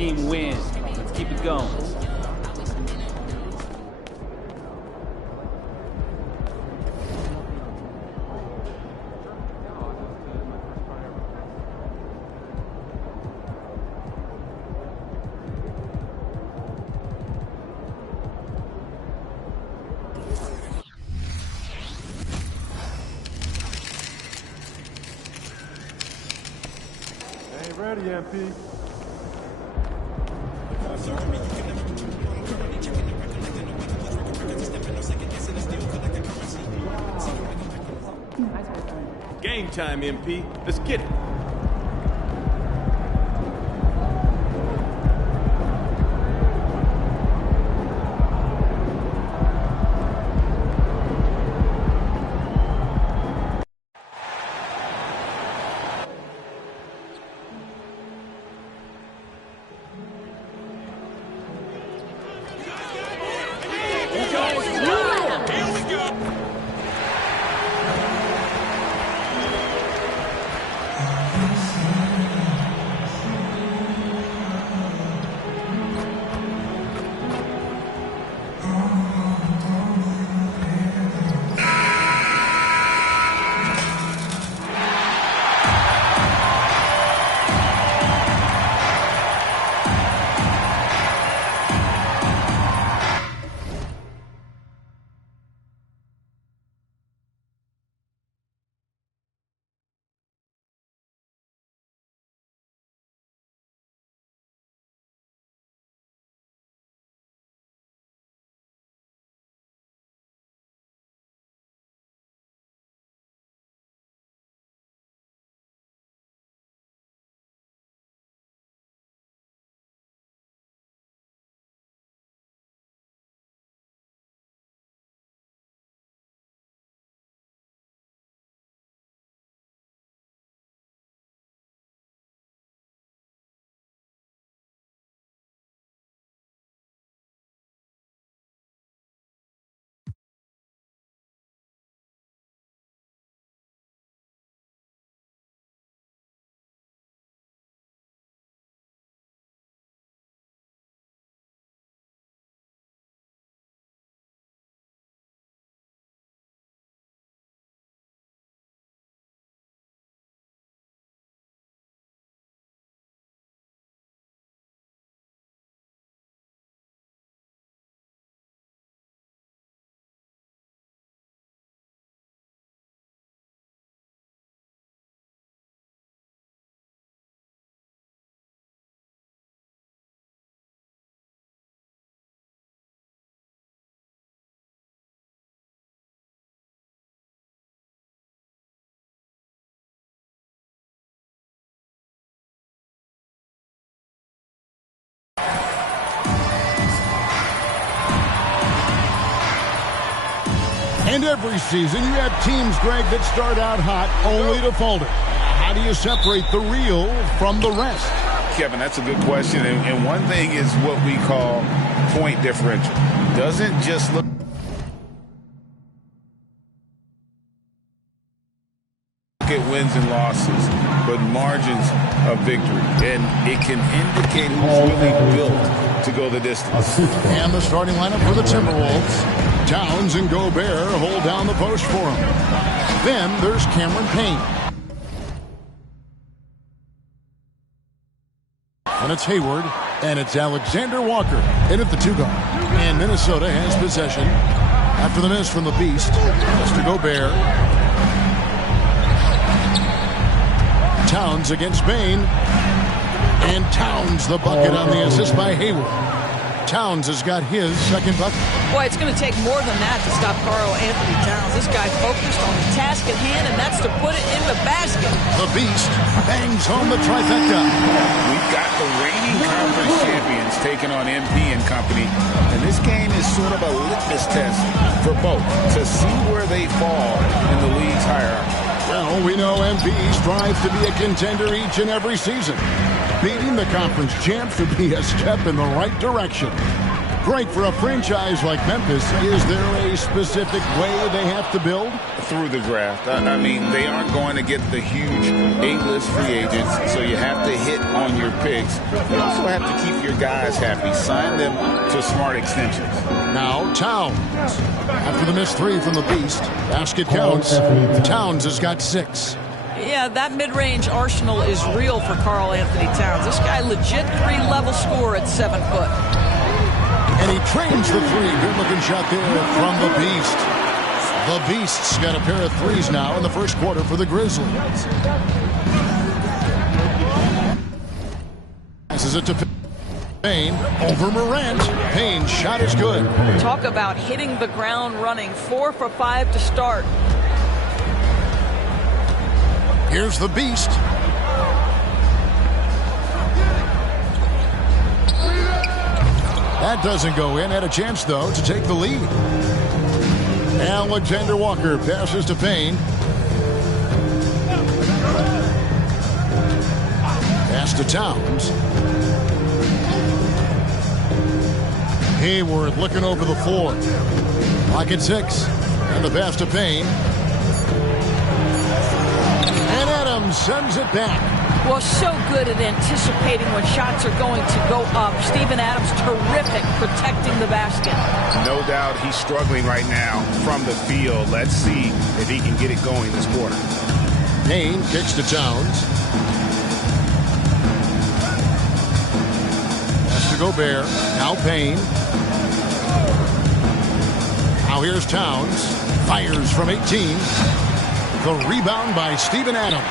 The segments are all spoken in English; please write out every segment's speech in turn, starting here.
team wins. Let's keep it going. Ready, MP. Game time, MP. Let's get it. And every season you have teams, Greg, that start out hot only to falter. How do you separate the real from the rest? Kevin, that's a good question. And one thing is what we call point differential. Doesn't just look at wins and losses, but margins of victory. And it can indicate who's really built to go the distance. And the starting lineup for the Timberwolves. Towns and Gobert hold down the post for him. Then there's Cameron Payne. And it's Hayward, and it's Alexander Walker in at the two-guard. And Minnesota has possession after the miss from the Beast. Mr. Gobert. Towns against Payne. And Towns the bucket on the assist by Hayward. Towns has got his second bucket. Boy, it's going to take more than that to stop Karl Anthony Towns. This guy focused on the task at hand, and that's to put it in the basket. The Beast bangs home the trifecta. We've got the reigning conference champions taking on MP and company. And this game is sort of a litmus test for both to see where they fall in the league's hierarchy. Well, we know MP strives to be a contender each and every season. Beating the conference champs would be a step in the right direction. Greg, for a franchise like Memphis, is there a specific way they have to build? Through the draft. I mean, they aren't going to get the huge A-list free agents, so you have to hit on your picks. You also have to keep your guys happy. Sign them to smart extensions. Now, Towns. After the missed three from the Beast, basket counts. Towns has got 6. Yeah, that mid-range arsenal is real for Karl Anthony Towns. This guy legit 3-level scorer at 7 foot. And he trains the three. Good-looking shot there from the Beast. The Beast's got a pair of threes now in the first quarter for the Grizzlies. Passes it to Payne over Morant. Payne's shot is good. Talk about hitting the ground running. 4 for 5 to start. Here's the Beast. That doesn't go in. Had a chance, though, to take the lead. Alexander Walker passes to Payne. Pass to Towns. Hayward looking over the floor. Pocket 6. And the pass to Payne. And Adams sends it back. Well, so good at anticipating when shots are going to go up. Steven Adams, terrific protecting the basket. No doubt he's struggling right now from the field. Let's see if he can get it going this quarter. Payne kicks to Towns. Pass to Gobert. Now Payne. Now here's Towns. Fires from 18. The rebound by Steven Adams.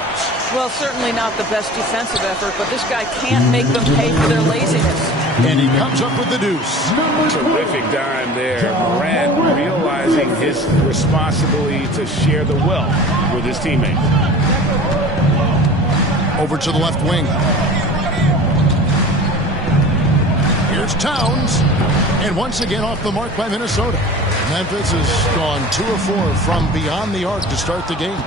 Well, certainly not the best defensive effort, but this guy can't make them pay for their laziness. And he comes up with the deuce. Terrific dime there. Morant realizing his responsibility to share the wealth with his teammates. Over to the left wing. Here's Towns. And once again off the mark by Minnesota. Memphis has gone 2 of 4 from beyond the arc to start the game.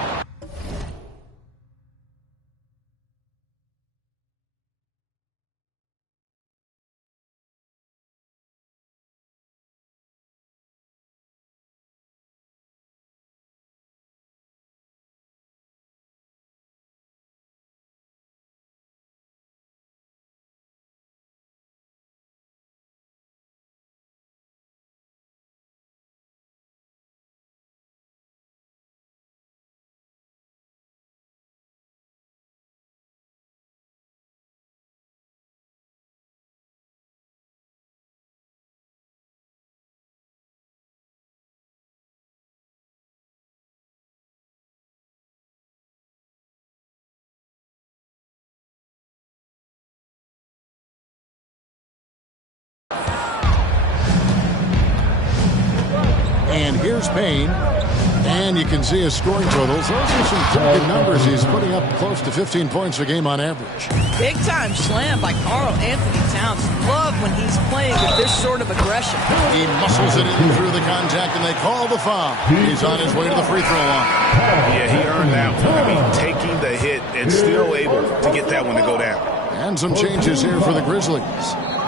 And here's Payne. And you can see his scoring totals. Those are some pretty good numbers. He's putting up close to 15 points a game on average. Big-time slam by Karl Anthony Towns. Love when he's playing with this sort of aggression. He muscles it in through the contact, and they call the foul. He's on his way to the free throw line. Yeah, he earned that one. I mean, taking the hit and still able to get that one to go down. And some changes here for the Grizzlies.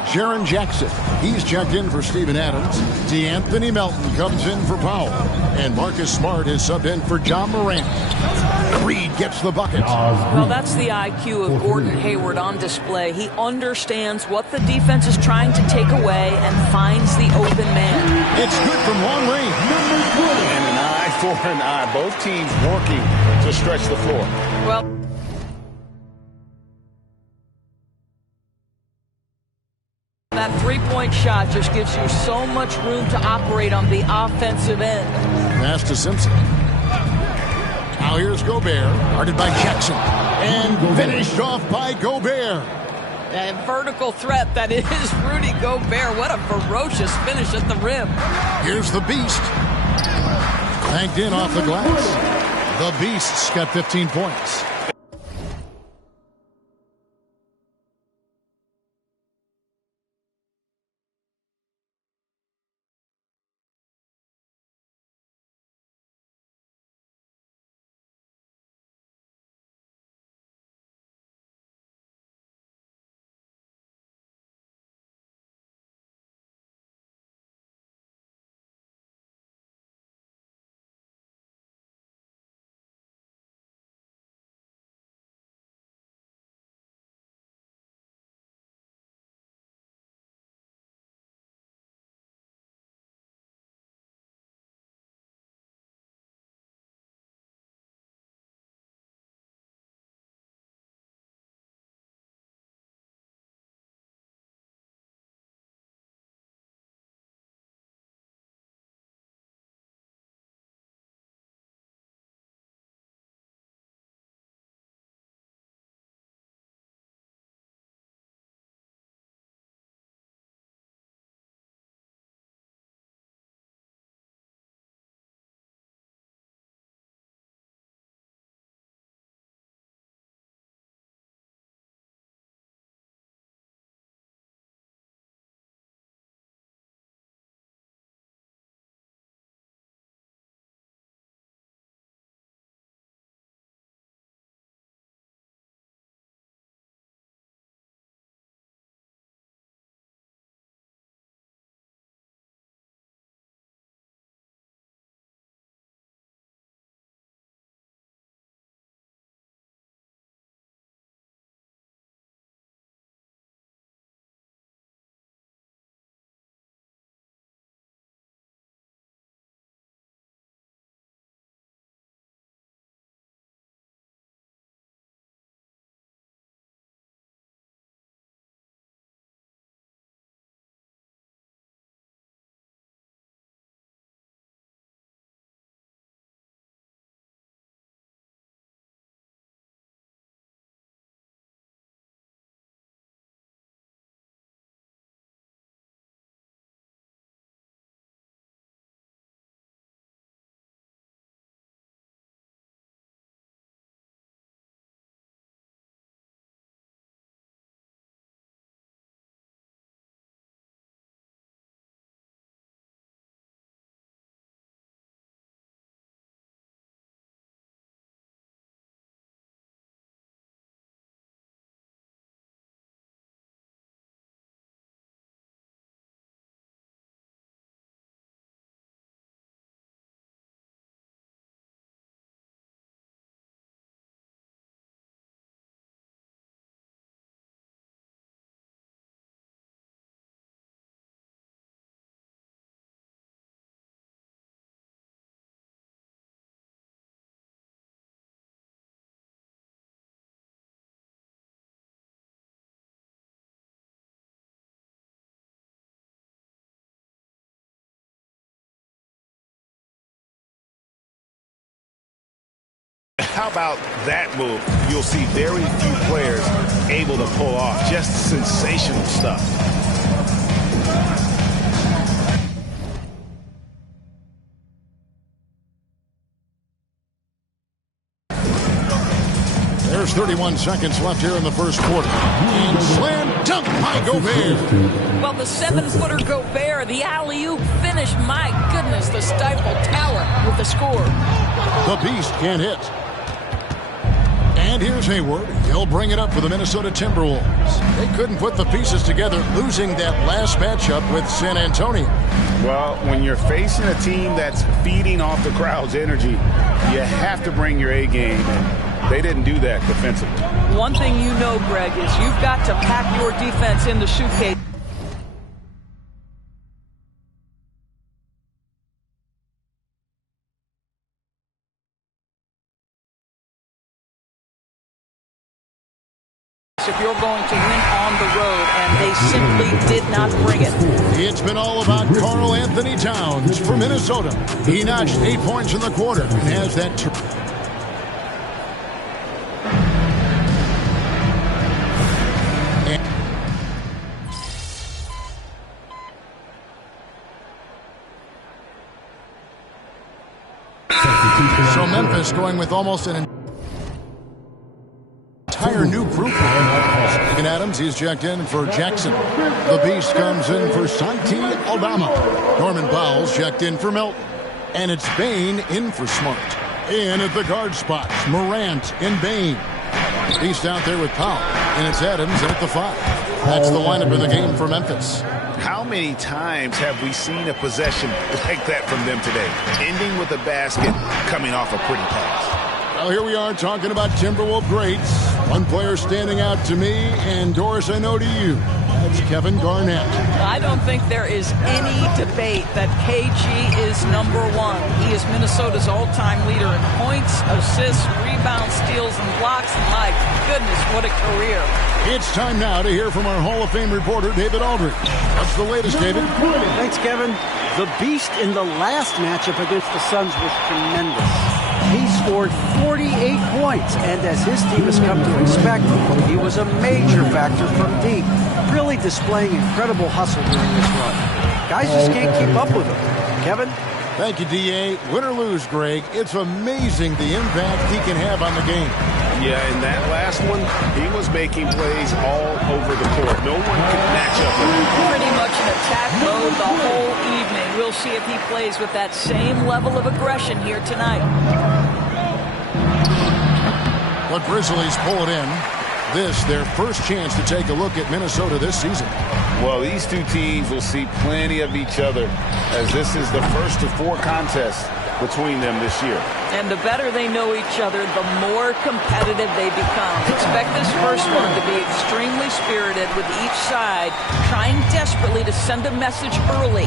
Jaren Jackson, he's checked in for Steven Adams. DeAnthony Melton comes in for Powell. And Marcus Smart is subbed in for John Morant. Reed gets the bucket. Well, that's the IQ of Gordon Hayward on display. He understands what the defense is trying to take away and finds the open man. It's good from long range. And an eye for an eye. Both teams working to stretch the floor. Well, that three-point shot just gives you so much room to operate on the offensive end. Pass to Simpson. Now here's Gobert, guarded by Jackson. And finished off by Gobert. That vertical threat that is Rudy Gobert. What a ferocious finish at the rim. Here's the Beast. Banked in off the glass. The Beast's got 15 points. How about that move? You'll see very few players able to pull off. Just sensational stuff. There's 31 seconds left here in the first quarter. And slam dunk by Gobert. Well, the 7-footer Gobert, the alley-oop finish. My goodness, the Stifle Tower with the score. The Beast can't hit. And here's Hayward. He'll bring it up for the Minnesota Timberwolves. They couldn't put the pieces together, losing that last matchup with San Antonio. Well, when you're facing a team that's feeding off the crowd's energy, you have to bring your A game, and they didn't do that defensively. One thing you know, Greg, is you've got to pack your defense in the suitcase. If you're going to win on the road, and they simply did not bring it. It's been all about Karl Anthony Towns for Minnesota. He notched 8 points in the quarter and has that. So Memphis going with almost an entire new group. Steven Adams, he's checked in for Jackson. The Beast comes in for Santi Aldama. Norman Powell's checked in for Melton. And it's Bain in for Smart. In at the guard spots, Morant and Bain. Beast out there with Powell. And it's Adams at the 5. That's the lineup in the game for Memphis. How many times have we seen a possession like that from them today? Ending with a basket, coming off a pretty pass. Well, here we are talking about Timberwolves greats. One player standing out to me, and Doris, I know to you. That's Kevin Garnett. I don't think there is any debate that KG is #1. He is Minnesota's all-time leader in points, assists, rebounds, steals, and blocks. And my goodness, what a career. It's time now to hear from our Hall of Fame reporter, David Aldridge. What's the latest, David? Thanks, Kevin. The Beast in the last matchup against the Suns was tremendous. He scored 48 points, and as his team has come to expect, he was a major factor from deep, really displaying incredible hustle during this run. Guys just can't keep up with him. Kevin? Thank you, D.A. Win or lose, Greg, it's amazing the impact he can have on the game. Yeah, in that last one, he was making plays all over the court. No one could match up with him. Pretty much in attack mode the whole evening. We'll see if he plays with that same level of aggression here tonight. The Grizzlies pull it in. This, their first chance to take a look at Minnesota this season. Well, these two teams will see plenty of each other, as this is the first of 4 contests between them this year. And the better they know each other, the more competitive they become. Expect this first one to be extremely spirited, with each side trying desperately to send a message early.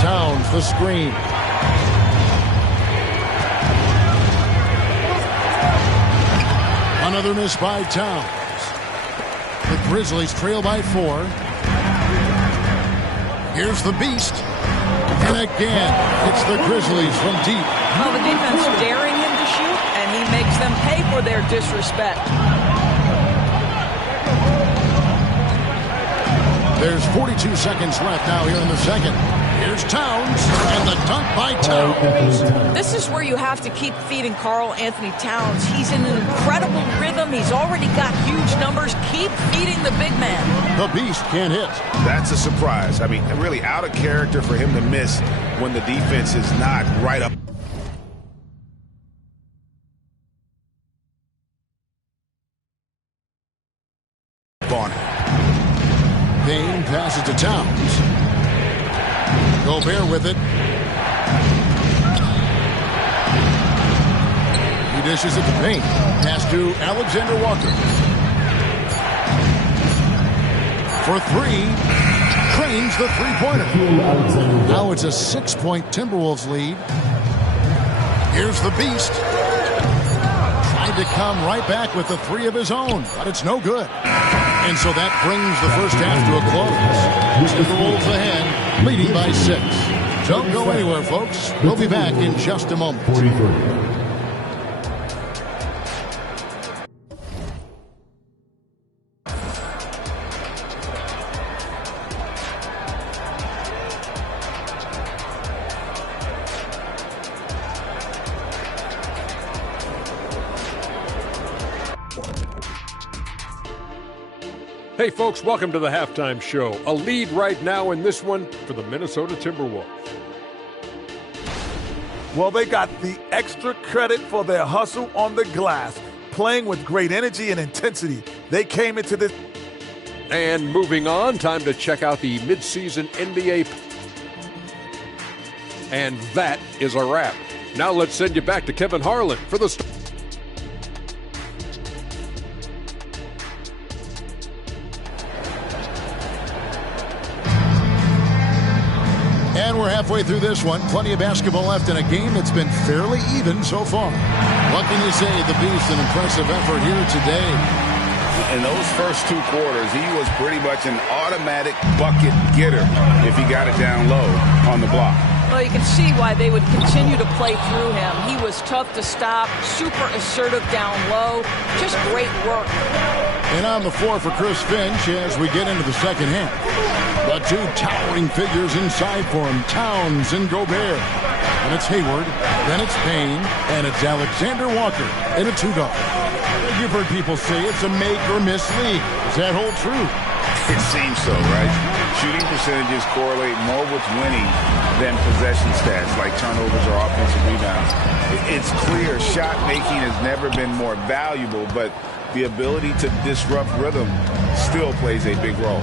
Towns, the screen. Another miss by Towns. The Grizzlies trail by 4. Here's the Beast. And again, it's the Grizzlies from deep. Well, the defense daring him to shoot, and he makes them pay for their disrespect. There's 42 seconds left now here in the second. Here's Towns, and the dunk by Towns. This is where you have to keep feeding Karl Anthony Towns. He's in an incredible rhythm. He's already got huge numbers. Keep feeding the big man. The Beast can't hit. That's a surprise. I mean, really out of character for him to miss when the defense is not right up. On it. Bain passes to Towns. Gobert with it. He dishes it to Bain. Pass to Alexander Walker. For 3. Cranes the three-pointer. Now it's a 6-point Timberwolves lead. Here's the Beast. Tried to come right back with the 3 of his own, but it's no good. And so that brings the first half to a close. Timberwolves ahead, leading by 6. Don't go anywhere, folks. We'll be back in just a moment. 43. Hey folks, welcome to the halftime show. A lead right now in this one for the Minnesota Timberwolves. Well, they got the extra credit for their hustle on the glass, playing with great energy and intensity. They came into this. And moving on, time to check out the midseason NBA. And that is a wrap. Now let's send you back to Kevin Harlan for the start. And we're halfway through this one. Plenty of basketball left in a game that's been fairly even so far. What can you say? The Beast, an impressive effort here today. In those first 2 quarters, he was pretty much an automatic bucket getter if he got it down low on the block. Well, you can see why they would continue to play through him. He was tough to stop, super assertive down low, just great work. And on the floor for Chris Finch as we get into the second half. The 2 towering figures inside for him, Towns and Gobert. And it's Hayward, then it's Payne, and it's Alexander Walker in a 2-guard. You've heard people say it's a make-or-miss league. Does that hold true? It seems so, right? Shooting percentages correlate more with winning than possession stats like turnovers or offensive rebounds. It's clear shot making has never been more valuable, but the ability to disrupt rhythm still plays a big role.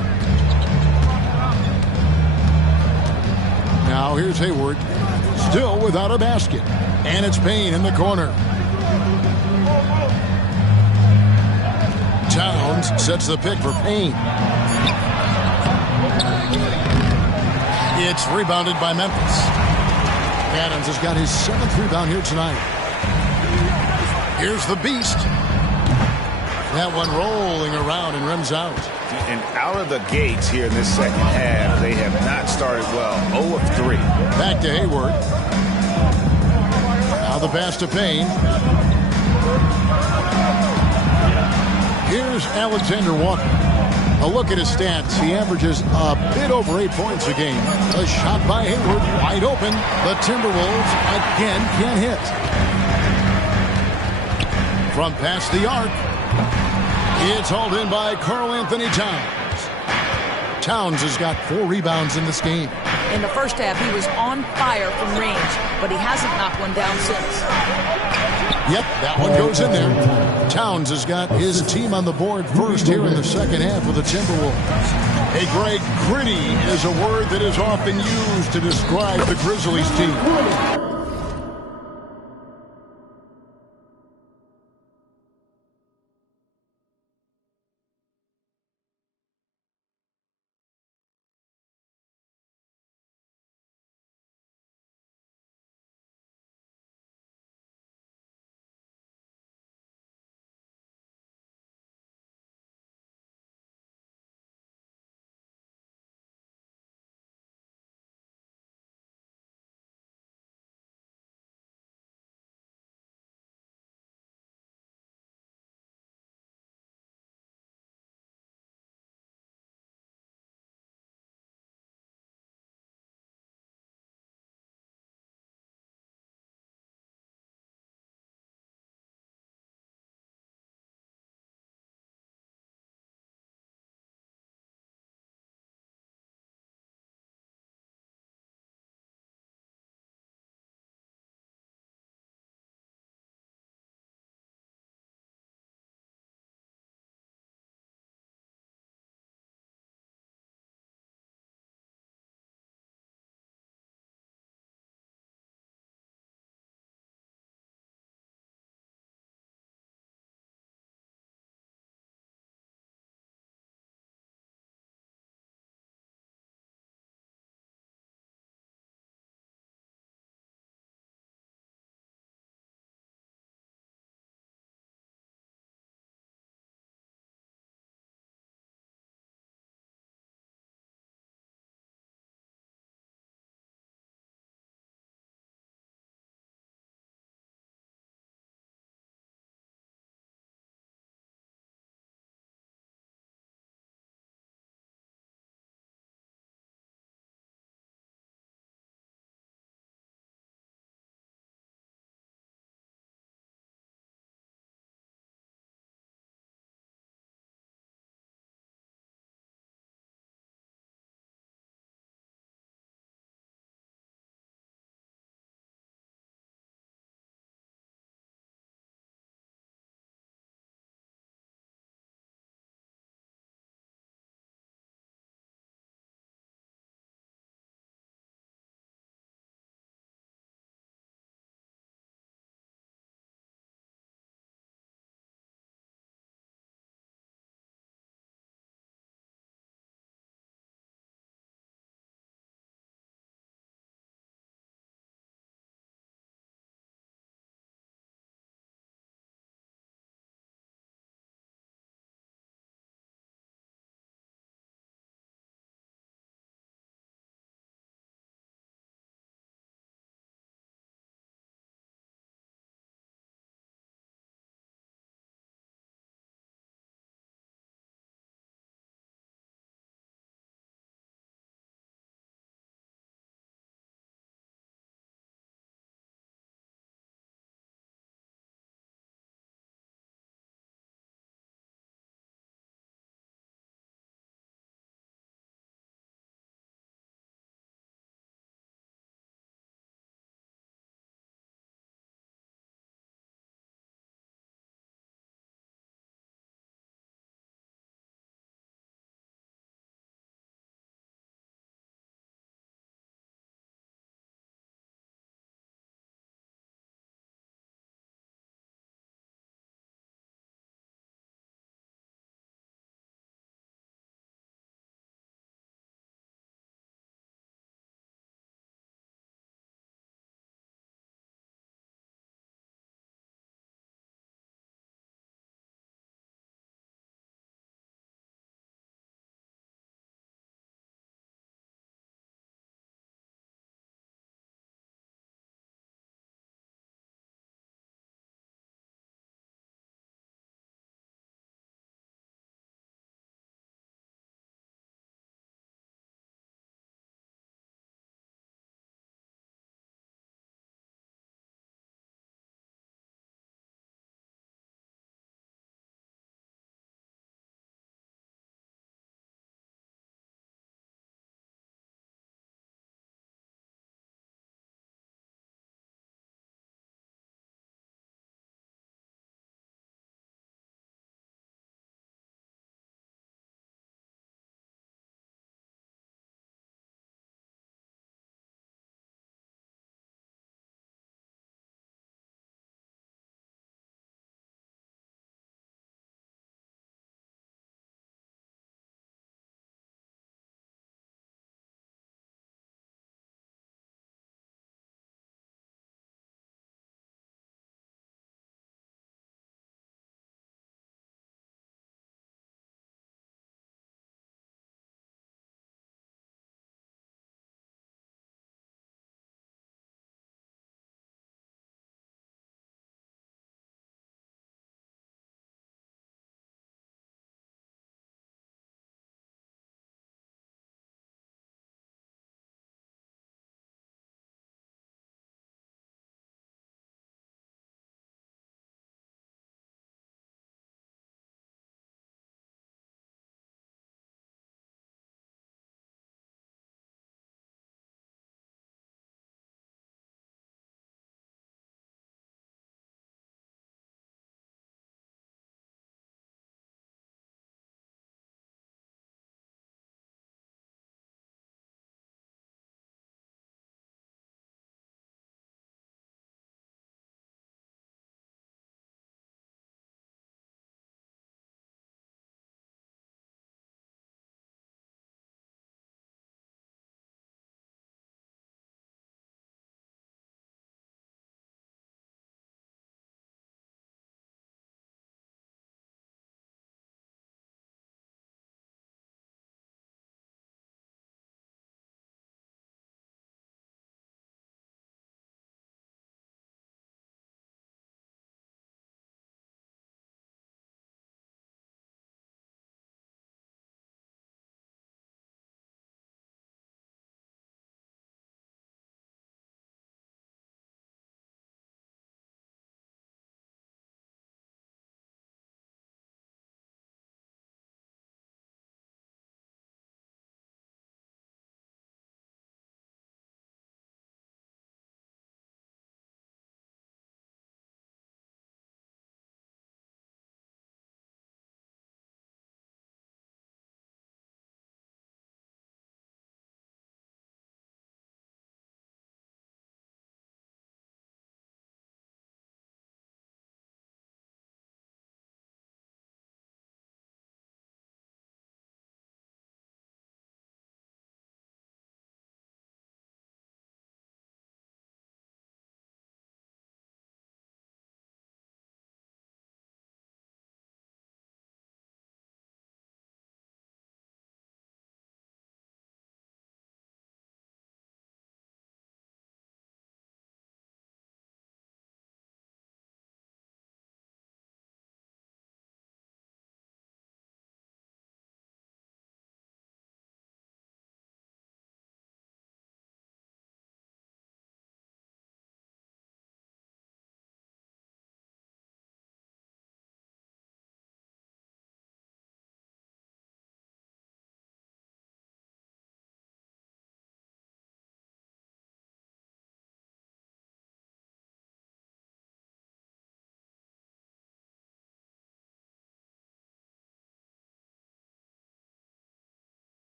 Now here's Hayward, still without a basket. And it's Payne in the corner. Towns sets the pick for Payne. It's rebounded by Memphis. Adams has got his 7th rebound here tonight. Here's the Beast. That one rolling around and rims out. And out of the gates here in this second half, they have not started well. 0 of 3. Back to Hayward. Now the pass to Payne. Here's Alexander Walker. A look at his stats. He averages a bit over 8 points a game. A shot by Hayward, wide open. The Timberwolves again can't hit. From past the arc. It's hauled in by Karl Anthony Towns. Towns has got 4 rebounds in this game. In the first half, he was on fire from range, but he hasn't knocked one down since. Yep, that one goes in there. Towns has got his team on the board first here in the second half of the Timberwolves. Hey, Greg, gritty is a word that is often used to describe the Grizzlies team.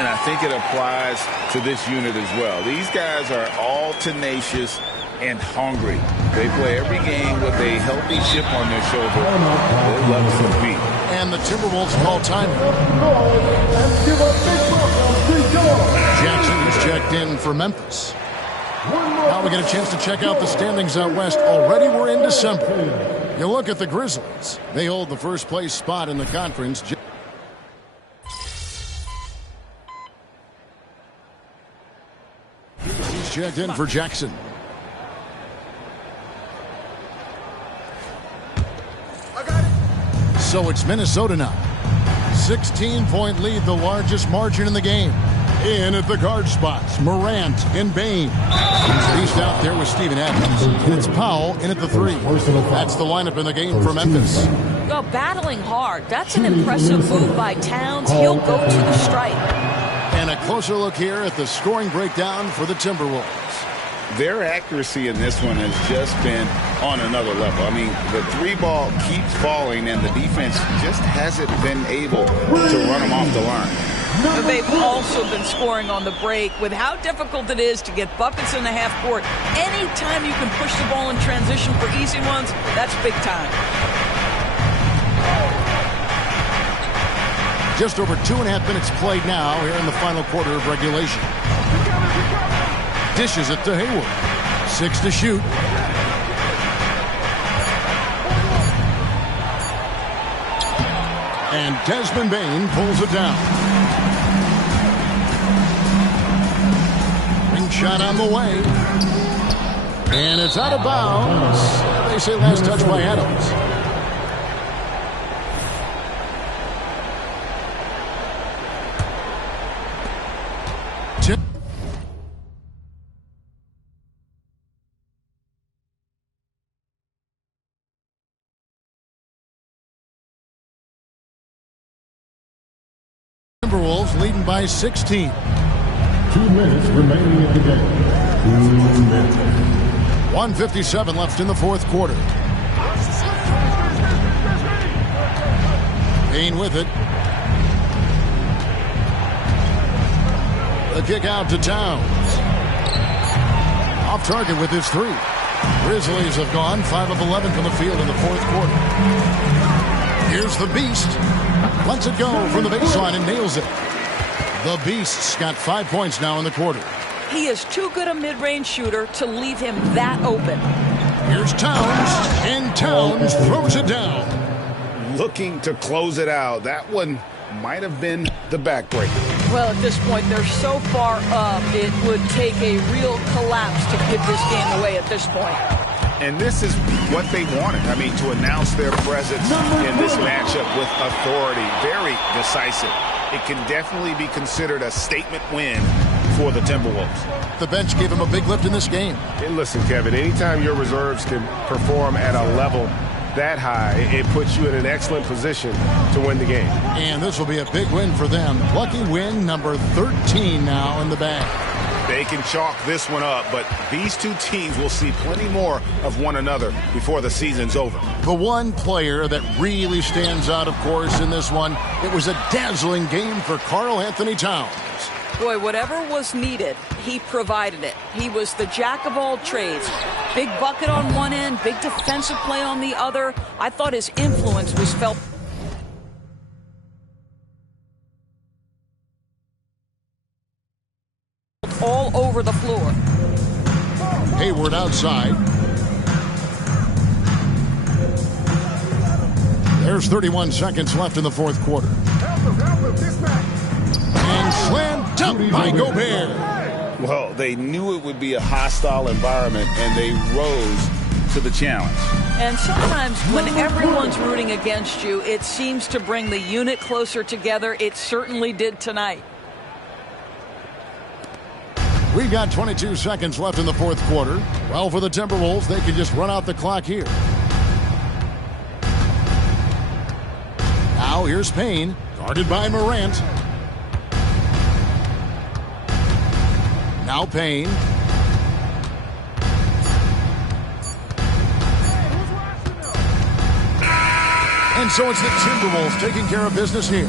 And I think it applies to this unit as well. These guys are all tenacious and hungry. They play every game with a healthy chip on their shoulder. They love to compete. And the Timberwolves call timeout. Jackson is checked in for Memphis. Now we get a chance to check out the standings out west. Already we're in December. You look at the Grizzlies. They hold the first place spot in the conference. He's checked in for Jackson. So it's Minnesota now. 16-point lead, the largest margin in the game. In at the guard spots, Morant and Bane. Beast out there with Steven Adams. And it's Powell in at the 3. That's the lineup in the game for Memphis. Well, battling hard. That's an impressive move by Towns. He'll go to the stripe. And a closer look here at the scoring breakdown for the Timberwolves. Their accuracy in this one has just been on another level. I mean, the 3-ball keeps falling, and the defense just hasn't been able to run them off the line. But they've also been scoring on the break. With how difficult it is to get buckets in the half court, anytime you can push the ball in transition for easy ones, that's big time. Just over 2.5 minutes played now here in the final quarter of regulation. Dishes it to Hayward. 6 to shoot. And Desmond Bane pulls it down. Ring shot on the way. And it's out of bounds. They say last touch by Adams. Timberwolves leading by 16. 2 minutes remaining in the game. 2 minutes. 1:57 left in the fourth quarter. Payne with it. The kick out to Towns. Off target with his 3. Grizzlies have gone 5 of 11 from the field in the fourth quarter. Here's the Beast. Lets it go from the baseline and nails it. The Beast's got 5 points now in the quarter. He is too good a mid-range shooter to leave him that open. Here's Towns, and Towns throws it down. Looking to close it out. That one might have been the backbreaker. Well, at this point, they're so far up, it would take a real collapse to give this game away at this point. And this is what they wanted. I mean, to announce their presence in this matchup with authority. Very decisive. It can definitely be considered a statement win for the Timberwolves. The bench gave him a big lift in this game. And listen, Kevin, anytime your reserves can perform at a level that high, it puts you in an excellent position to win the game. And this will be a big win for them. Lucky win number 13 now in the bag. They can chalk this one up, but these two teams will see plenty more of one another before the season's over. The one player that really stands out, of course, in this one, it was a dazzling game for Karl Anthony Towns. Boy, whatever was needed, he provided it. He was the jack of all trades. Big bucket on one end, big defensive play on the other. I thought his influence was felt all over the floor. Hayward outside. There's 31 seconds left in the fourth quarter. And slam dunk by Gobert. Well, they knew it would be a hostile environment, and they rose to the challenge. And sometimes when everyone's rooting against you, it seems to bring the unit closer together. It certainly did tonight. We've got 22 seconds left in the fourth quarter. Well, for the Timberwolves, they can just run out the clock here. Now here's Payne, guarded by Morant. Now Payne. And so it's the Timberwolves taking care of business here.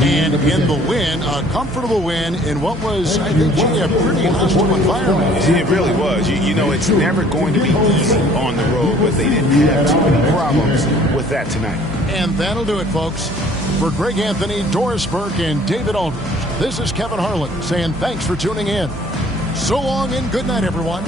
And in the win, a comfortable win in what was, I think, a pretty hostile environment. It really was. You know, it's never going to be easy on the road, but they didn't have too many problems with that tonight. And that'll do it, folks. For Greg Anthony, Doris Burke, and David Aldridge, this is Kevin Harlan saying thanks for tuning in. So long and good night, everyone.